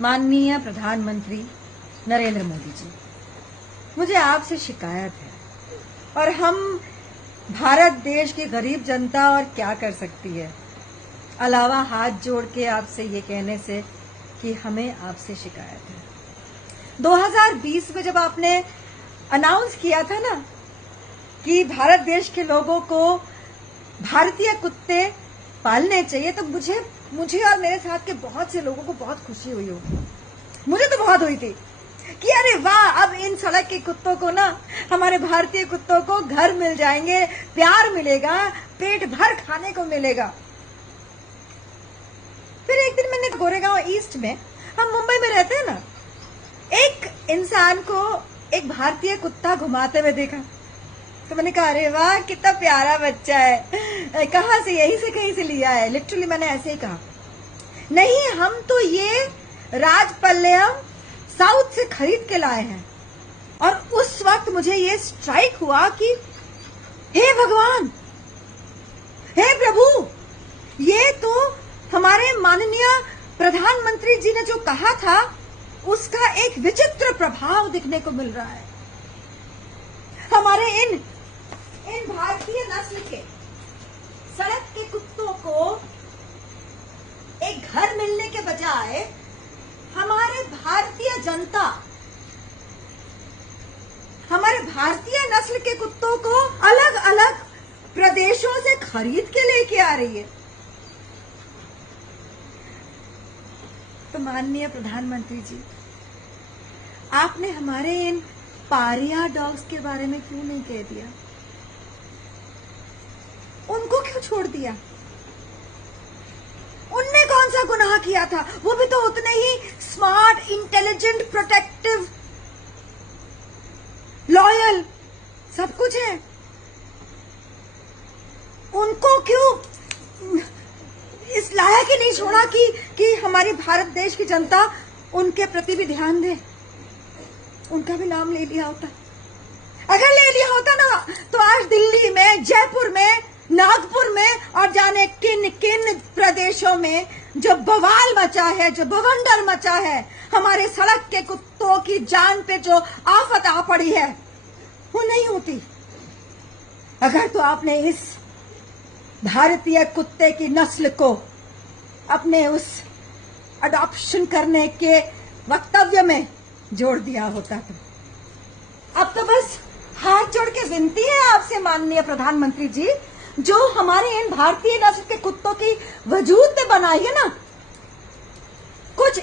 माननीय प्रधानमंत्री नरेंद्र मोदी जी, मुझे आपसे शिकायत है और हम भारत देश की गरीब जनता और क्या कर सकती है अलावा हाथ जोड़ के आपसे ये कहने से कि हमें आपसे शिकायत है। 2020 में जब आपने अनाउंस किया था ना कि भारत देश के लोगों को भारतीय कुत्ते पालने चाहिए, तो मुझे और मेरे साथ के बहुत से लोगों को बहुत खुशी हुई होगी। मुझे तो बहुत हुई थी कि अरे वाह, अब इन सड़क के कुत्तों को ना, हमारे भारतीय कुत्तों को घर मिल जाएंगे, प्यार मिलेगा, पेट भर खाने को मिलेगा। फिर एक दिन मैंने गोरेगांव ईस्ट में, हम मुंबई में रहते हैं ना, एक इंसान को एक भारतीय कुत्ता घुमाते हुए देखा, तो मैंने कहा अरे वाह, कितना प्यारा बच्चा है, कहाँ से, यहीं से कहीं से लिया है। लिटरली मैंने ऐसे ही कहा, नहीं हम तो ये राजपल्लम साउथ से खरीद के लाए हैं। और उस वक्त मुझे ये स्ट्राइक हुआ कि हे भगवान, हे प्रभु, ये तो हमारे माननीय प्रधानमंत्री जी ने जो कहा था उसका एक विचित्र प्रभाव दिखने को मिल रहा है। हमारे इन भारतीय नस्ल के सड़क के कुत्तों को एक घर मिलने के बजाय हमारे भारतीय जनता, हमारे भारतीय नस्ल के कुत्तों को अलग अलग प्रदेशों से खरीद के लेके आ रही है। तो माननीय प्रधानमंत्री जी, आपने हमारे इन पारिया डॉग्स के बारे में क्यों नहीं कह दिया? उनको क्यों छोड़ दिया? उनने कौन सा गुनाह किया था? वो भी तो उतने ही स्मार्ट, इंटेलिजेंट, प्रोटेक्टिव, लॉयल, सब कुछ है। उनको क्यों इस लायक ही नहीं छोड़ा कि हमारी भारत देश की जनता उनके प्रति भी ध्यान दे? उनका भी नाम ले लिया होता। अगर ले लिया होता ना, तो आज दिल्ली में, जयपुर में, नागपुर में और जाने किन किन प्रदेशों में जो बवाल मचा है, जो बवंडर मचा है, हमारे सड़क के कुत्तों की जान पे जो आफत आ पड़ी है, वो नहीं होती अगर तो आपने इस भारतीय कुत्ते की नस्ल को अपने उस अडॉप्शन करने के वक्तव्य में जोड़ दिया होता। तो अब तो बस हाथ जोड़ के विनती है आपसे माननीय प्रधानमंत्री जी, जो हमारे इन भारतीय नस्ल के कुत्तों की वजूद पे बनाई है ना, कुछ